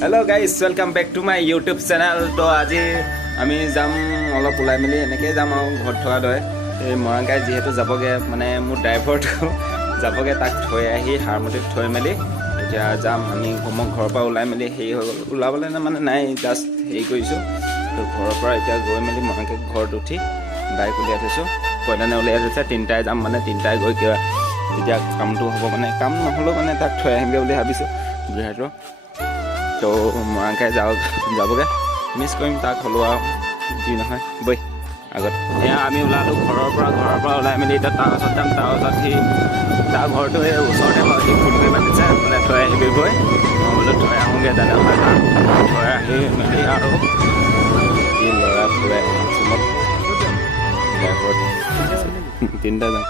Hello guys welcome back to my YouTube channel. तो आज आम जाम अलग ऊल् मिली एने जाम घर थोड़ा दरे मरांगाई जीतु जाबगे माने मोर ड्राइवर जाबगे तक थी हारमती थी मिली जाम मैं घर पर ऊल् मिली हे ऊल्बले माने ना जस्ट हे तो घर पर इतना गई मिली मरांगाई घर उठी बाइक उलिया थी पैदाने उलिया थी तीनटाई जाम माने तीनटाई गई क्या काम हम माने काम नहलो माने तक थी आहिमगे भाई तो मरांगाई जाबगे मिस कर तक हलो जी ना बई आगत आम ओलालो घर ऊल् मिली तर जाम सि घर तो ऊरते फोन कर मातिसे बोले थी आहिबि बई मैं बोलो थी आहूँगे दादा थी मिली और लड़ा फुरा तीनटा जाम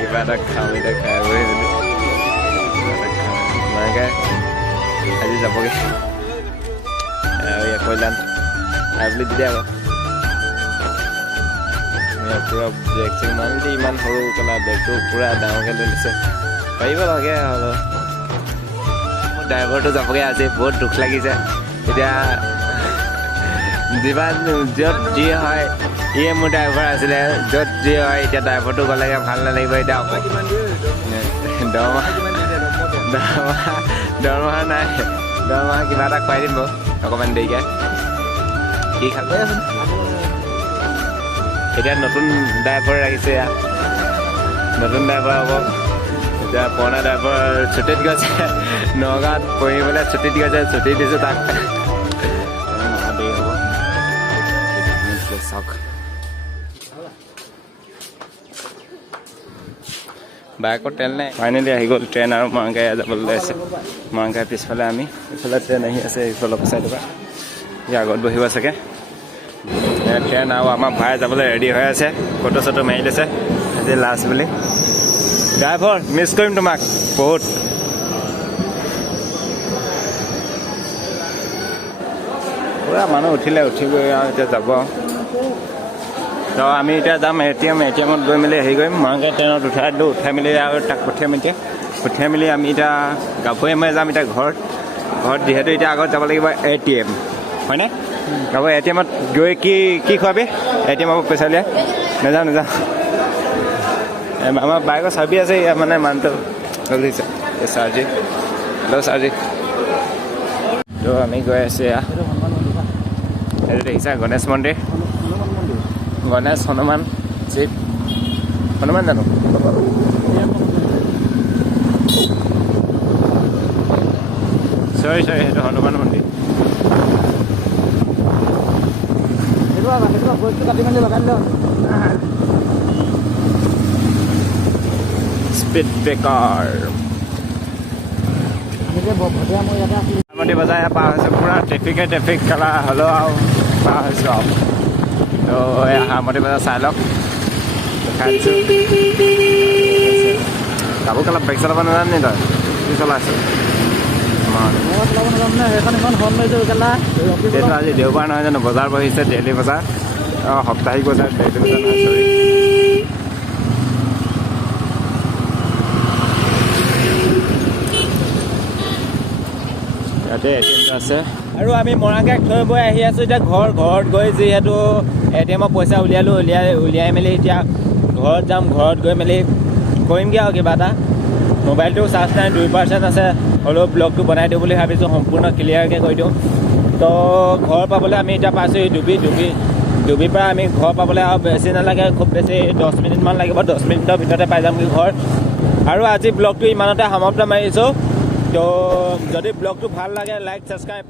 कितना खाम इतना खाई मरांगाई आज जाबगे कल्याण आबली दी आक पूरा बेग चेक मानते इन सर कला बेग तो पूरा डाँगे ले पार लगे हलो ड्राइवर तो जाबगे आज बहुत दुख लगे इतना जत जी है ये मोर ड्राइवर आছিলে जत जी है इतना ड्राइवर तो गले ভাল नालागिब इतना दरमाहा ना दरमाहा क्या खुवाई दिन अकमान देरिके कि खाले इतना नतुन ड्राइवर राखिसे नतुन ड्राइवर हम इतना पुराना ड्राइवर छुट्टित गए नगाँव पढ़िबले छुट्टित गए छुट्टी दी तक देरी हम चाक बाइकर तेल ना फाइनेली गल ट्रेन और मरांगाई जाबले मरांगाई पिछफाले आम इफाले ट्रेन आफाल साइड आगत बहिब चागे ट्रेन और आम भाई जाबले रेडी हो फटो चटो मारि লৈছে आज लास्ट बोली ड्राइवर मिस करम तुम्हाक बहुत पूरा मानु उठिले उठी गई जब तो आम इतना जाम एटीएम गई मिली हे गई मरांगाई ट्रेन उठाई दिल उठाई मिली तक पठियाम इतना पठियाई मिली आम इतना गाभरुৱে मैं जाम इतना घर जीतु इतना आगत যাব লাগিব एटीएम হয়নে गाँव एटीएम गई कि खुआबी एटीएम पैसा उलिया नाजा नाजा आम बाइकर चाबी आसे माने मानतो चार्जी हेलो चार्जी तो आम गई देखा गणेश मंदिर गणेश हनुमान शिव हनुमान जानो सरी हनुमान मंदिर स्पीड ब्रेकार हारमती बजार पार पूरा ट्रेफिक कला हलो पार तो हारमती बजार चाय लग देखाई काबू कला बाइक चलाब नाजाने तई कि चला आज देवबार নহয় জানো बजार बहिছে डेली बजार साप्ताहिक बजार डेली बजार নহয় सरी ইয়াতে এটিএমটো আছে আৰু আমি মৰাংগাক থৈ বৈ আহি আছোঁ এতিয়া ঘৰত গৈ যিহেতু এটিএমৰ পইচা উলিয়াই মেলি এতিয়া ঘৰত যাম, ঘৰত গৈ মেলি কৰিমগৈ আৰু কিবা এটা। মোবাইলটো চাৰ্জ নাই, 2% আছে, হ'লেও ব্লগটো বনাই দিওঁ বুলি ভাবিছোঁ, সম্পূৰ্ণ ক্লিয়াৰকৈ কৰি দিওঁ। তো ঘৰ পাবলৈ আমি এতিয়া পাইছোঁ ডুবিৰ পৰা আমি ঘৰ পাবলৈ আৰু বেছি নালাগে, খুব বেছি 10 মিনিটমান লাগিব, 10 মিনিটৰ ভিতৰতে পাই যামগৈ ঘৰ। আৰু আজি ব্লগটো ইমানতে সমাপ্ত মাৰিছোঁ। তো যদি ব্লগটো ভাল লাগে লাইক ছাবস্ক্ৰাইব